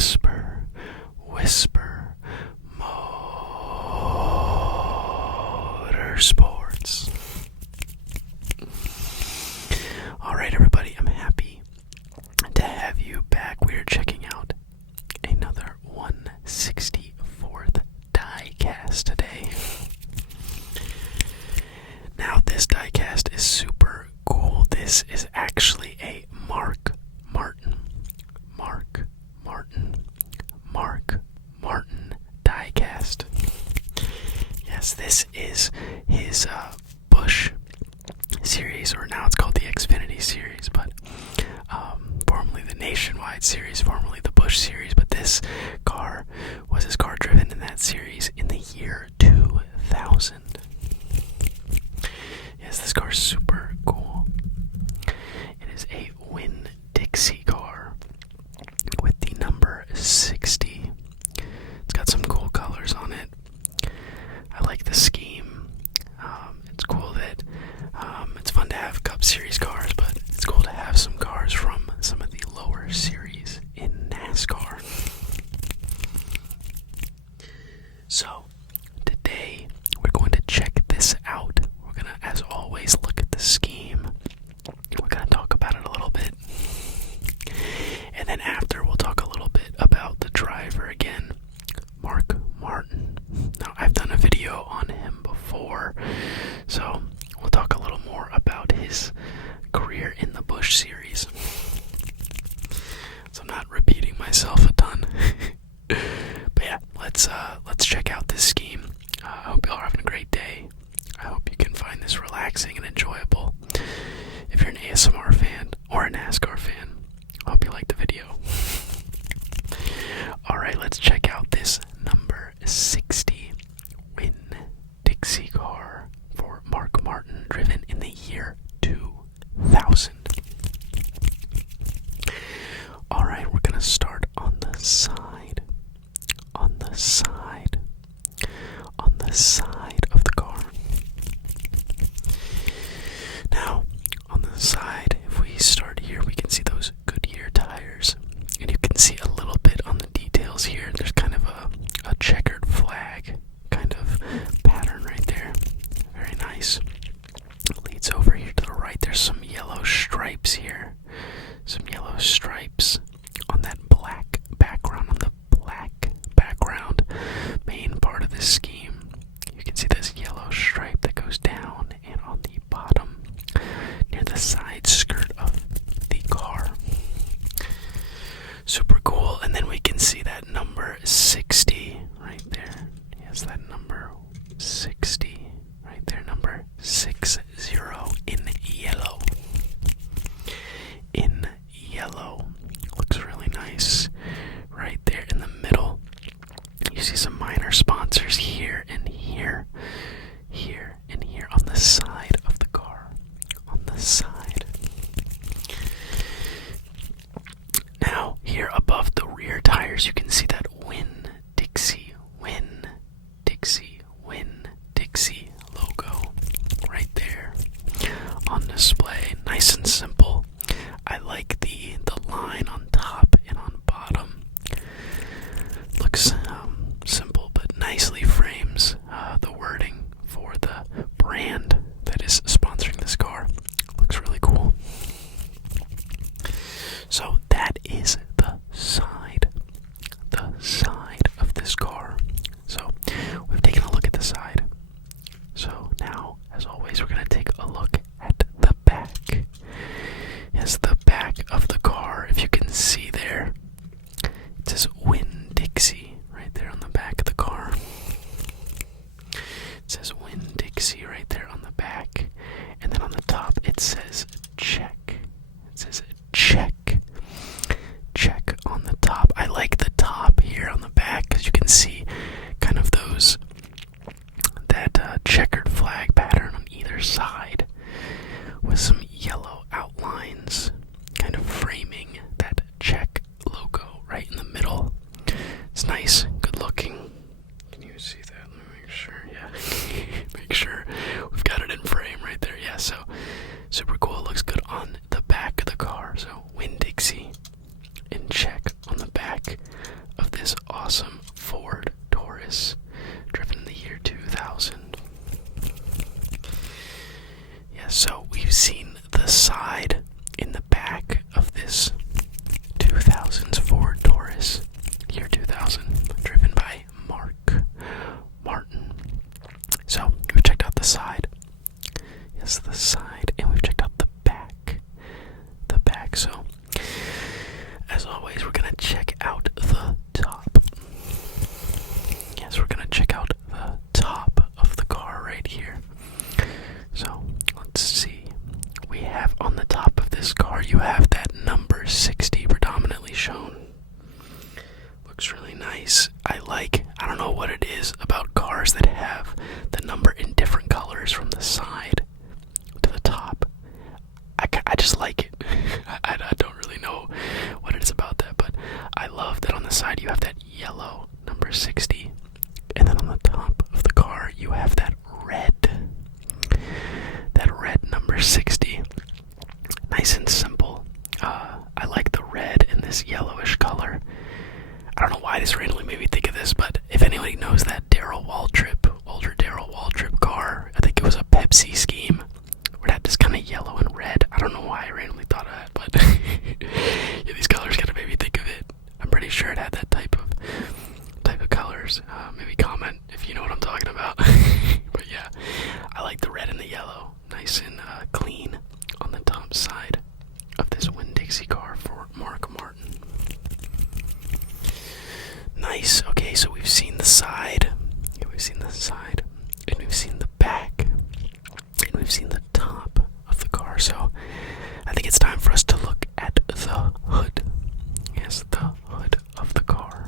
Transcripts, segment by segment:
whisper, whisper, motorsports. Alright everybody, I'm happy to have you back. We're checking out another 164th diecast today. Now this diecast is super cool. This is actually a Mark Martin diecast. Yes, this is his Busch series, or now it's called the Xfinity series, but formerly the Nationwide series, formerly the Busch series, but this car was his car driven in that series in the year 2000. Yes, this car is super cool. It is a Winn-Dixie car with the number 60. It's got some cool colors on it. I like the scheme. It's cool that it's fun to have Cup Series cars, but it's cool to have some cars from some of the lower series in NASCAR. So, today we're going to check this out. We're going to, as always, look at the scheme. We're going to talk about it a little bit. And then after, we'll talk a little bit about the driver again, Mark Martin. Now, I've done a video on him before, so we'll talk a little more about his career in the Busch series. So I'm not repeating myself a ton. But yeah, let's check out this scheme. I hope y'all are having a great day. I hope you can find this relaxing and enjoyable. If you're an ASMR fan or a NASCAR fan, I hope you like the video. Alright, let's check out this number 60 Winn-Dixie car for Mark Martin, driven in the year 2000. Alright, we're gonna start on the side of the car. Now, on the side, if we start here, we can see those Goodyear tires, and you can see a little bit on the details here. There's kind of a checkered flag kind of pattern right there. Very nice. Leads over here to the right. There's some yellow stripes here. Some yellow stripes on that black background, main part of the scheme. You can see this yellow stripe that goes down and on the bottom near the side skirt of the car. Super cool. And then we can see that number 60 right there. Yes, that number 60 right there. Number 60 in yellow. In yellow. Looks really nice. Right there in the middle. You see some minor sponsors here and here. Here and here on the side of the car. On the side. Now, here above the rear tires, you can see that Winn-Dixie logo right there on display. Nice and simple. I like the line on top and on bottom. Looks simple, but nicely frames the wording for the brand that is sponsoring this car. Looks really cool. So that is the side as always, we're gonna check out the top. Yes, we're gonna check out the top of the car right here. So, let's see. We have on the top of this car, you have that number 60 predominantly shown. Looks really nice. I don't know what it is about cars that have the number in different colors from the side to the top. I just like it. I don't really know what it is about that, but I love that on the side you have that yellow number 60, and then on the top of the car you have that red number 60. Nice and simple. I like the red and this yellowish color. I don't know why this randomly made me think of this, but if anybody knows that older Darrell Waltrip car, I think it was a Pepsi scheme, where it had this kind of yellow and red. I don't know why I randomly thought of that, but yeah, these colors kind of made me think of it. I'm pretty sure it had that type of colors. Maybe comment if you know what I'm talking about. But yeah, I like the red and the yellow. Nice and clean on the top side of this Winn-Dixie car for Mark Martin. Nice. Okay, so we've seen the side. Yeah, we've seen the side. And we've seen the back. And we've seen the top of the car. So I think it's time for us to look at the hood. Yes, the hood of the car.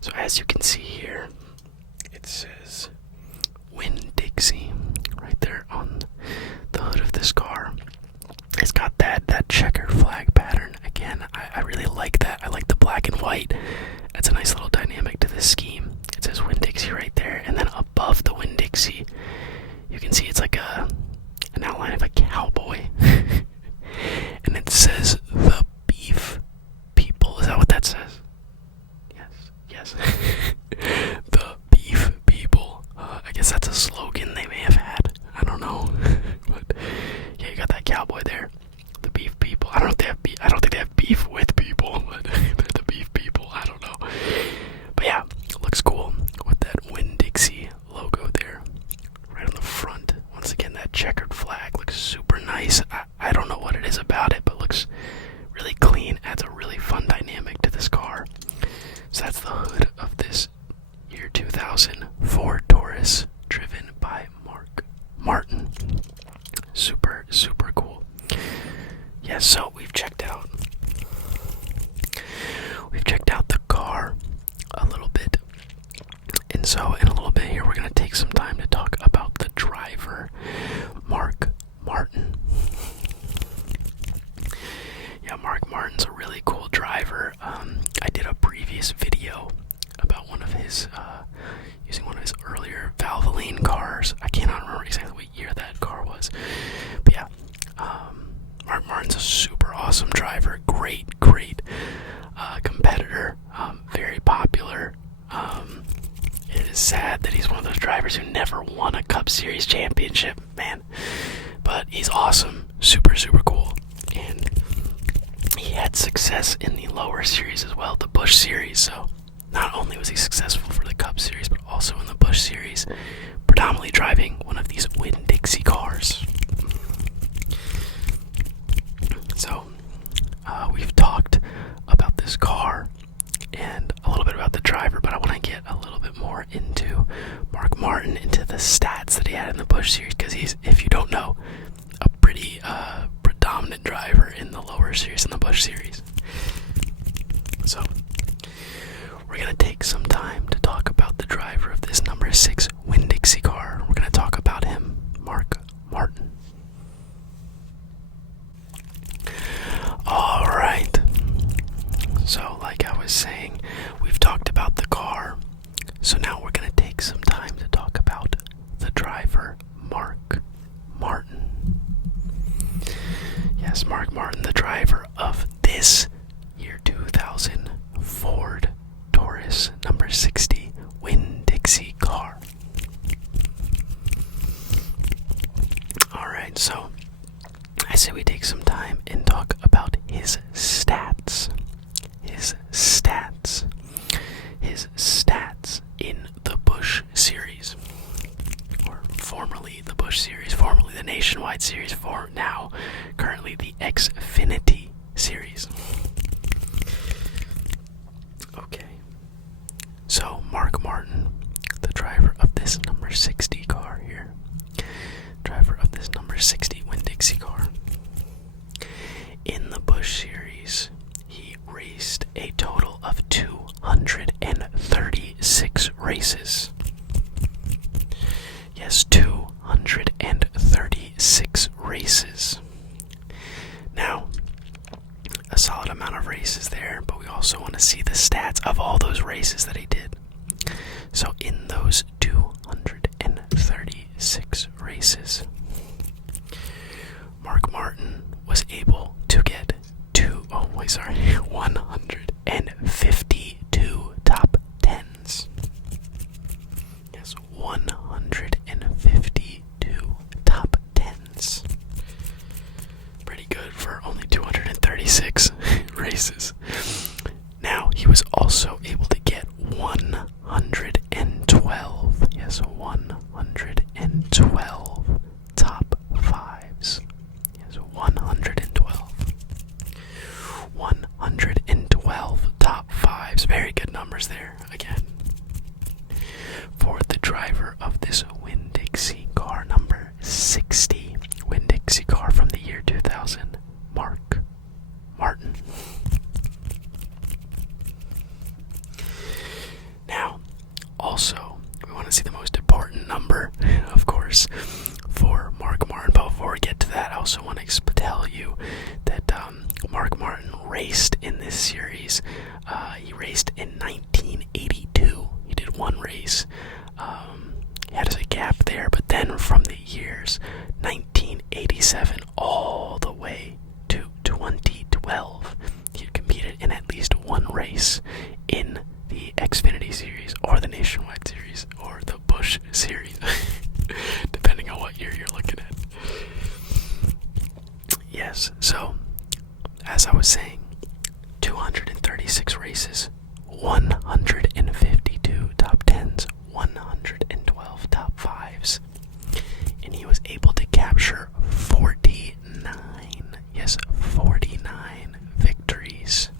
So as you can see here, it says Winn-Dixie right there on the hood of this car. It's got that checkered flag pattern. Again, I really like that. I like the black and white. That's a nice little dynamic to this scheme. It says Winn-Dixie right there, and then above the Winn-Dixie, you can see it's like an outline of a cowboy. And it says the beef people. Is that what that says? Yes. The beef people. I guess that's a slogan they may have had. I don't know. But yeah, you got that cowboy there. The beef people. I don't know if they have beef. I don't think they have beef with people, but they're the beef people. I don't know. But yeah, looks cool with that Winn-Dixie logo there right on the front. Once again, that checkered flag looks super nice. I don't know what it is about it, but looks really clean. Adds a really fun dynamic to this car. So that's the hood of this year 2000 Ford Taurus, driven by Mark Martin. Super, super cool. Yeah, so we've checked out the car a little bit. And so in a little bit here, we're going to take some time to talk about the driver, Mark Martin. Yeah, Mark Martin's a really cool driver. I did a previous video about using one of his earlier Valvoline cars. I cannot remember exactly what year that car was. But yeah, Mark Martin's a super awesome driver. Great competitor. Very popular. It is sad that he's one of those drivers who never won a Cup Series championship, man. But he's awesome. Super, super cool. And he had success in the lower series as well, the Busch Series. So not only was he successful for the Cup Series, but also in the Busch Series, predominantly driving one of these Winn-Dixie cars. So we've talked about this car and a little bit about the driver, but I want to get a little bit more into Mark Martin, into the stats that he had in the Busch Series, because he's, if you don't know, a pretty predominant driver in the lower series, in the Busch Series. So we're going to take some time to talk about the driver of this number 6 Winn-Dixie car. We're going to talk about him, Mark Martin. Alright, so like I was saying, we've talked about the car, so now we're going to take some time to talk about the driver, Mark Martin. Yes, Mark Martin, the driver of this year 2000 Ford Taurus number 60 Winn-Dixie car. Alright, so I say we take some time and talk about his stats. His stats in the Busch Series. Or formerly the Busch Series, formerly the Nationwide Series, for now currently the Xfinity Series. Mark Martin, the driver of this number 60 car here. Driver of this number 60 Winn-Dixie car. In the Busch Series, he raced a total of 236 races. Yes, 236 races. Now, a solid amount of races there, but we also want to see the stats of all those races that he did. So in those 236 races, Mark Martin was able to get 152 top 10s. Yes, 152 top 10s. Pretty good for only 236 races. Now, he was also able to get 112. Yes, 112 top 5s. Yes, 112. 112 top 5s. Very good numbers there, again. For the driver of this Winn-Dixie car, number 60. Winn-Dixie car from the year 2000. Mark Martin. Now, also, we want to see the most important number, of course, for Mark Martin. But before we get to that, I also want to tell you that Mark Martin raced in this series. He raced in 1982. He did one race. He had a gap there, but then from the years 1987 all the way to 2012, he competed in at least one race in the Xfinity Series, or the Nationwide Series, or the Busch Series, depending on what year you're looking at. Yes, so, as I was saying, 236 races, 152 top 10s, 112 top 5s, and he was able to capture 49, yes, 49 victories.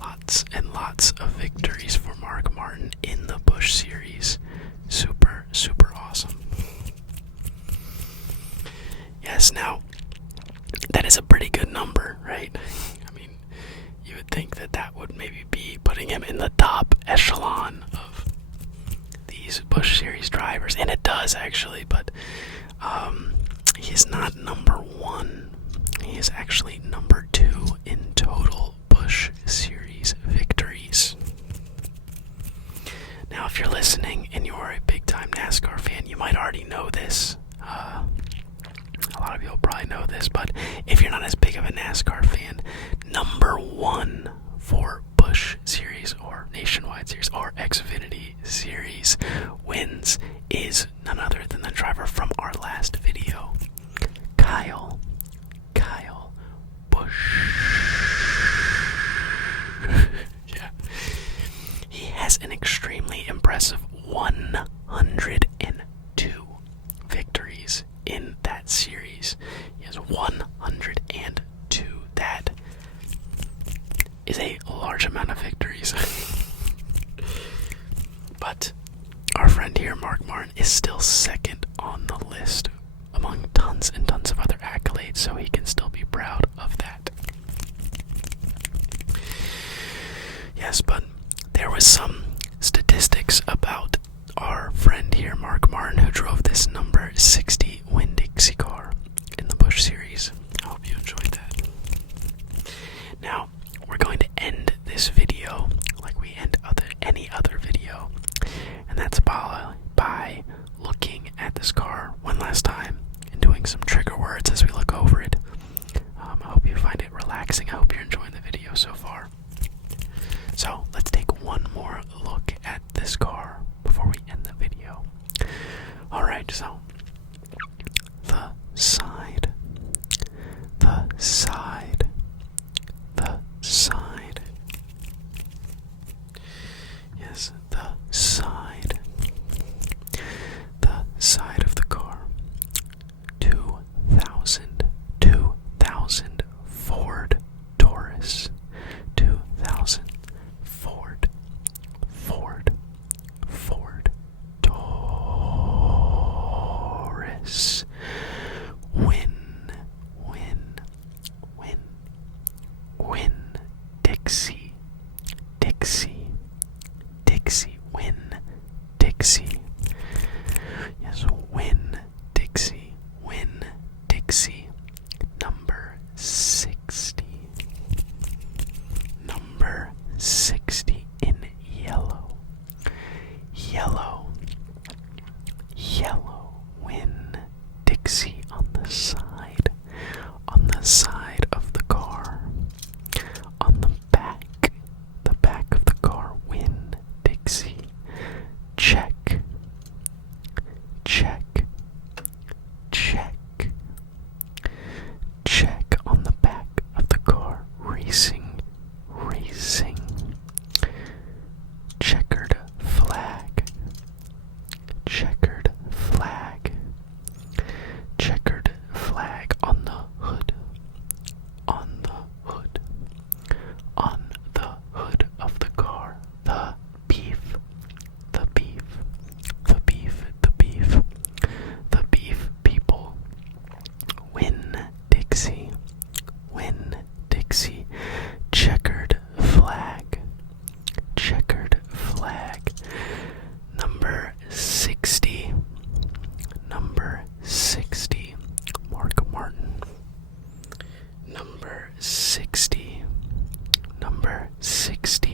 Lots and lots of victories for Mark Martin in the Busch Series. Super, super awesome. Yes, now, that is a pretty good number, right? I mean, you would think that that would maybe be putting him in the top echelon of these Busch Series drivers, and it does actually, but he is not number one. He is actually number 2 in total Busch Series victories. Now, if you're listening and you're a big-time NASCAR fan, you might already know this. A lot of people probably know this, but if you're not as big of a NASCAR fan, number 1 for Busch Series or Nationwide Series or Xfinity Series wins is none other than the driver from our last video, Kyle Busch. Yeah. He has an extremely impressive 102 victories in that series. He has 102. That is a large amount of victories. But our friend here, Mark Martin, is still second on the list among tons and tons of other accolades, so he can still be proud of that. Yes, but there was some statistics about our friend here, Mark Martin, who drove this number 60 Winn-Dixie car in the Busch Series. I hope you enjoyed that. Now, we're going to end this video like we end any other video, and that's by looking at this car one last time and doing some trigger words as we look over it. I hope you find it relaxing. I hope you're enjoying the video so far. So let's take one more look at this car before we end the video. Alright, so the 60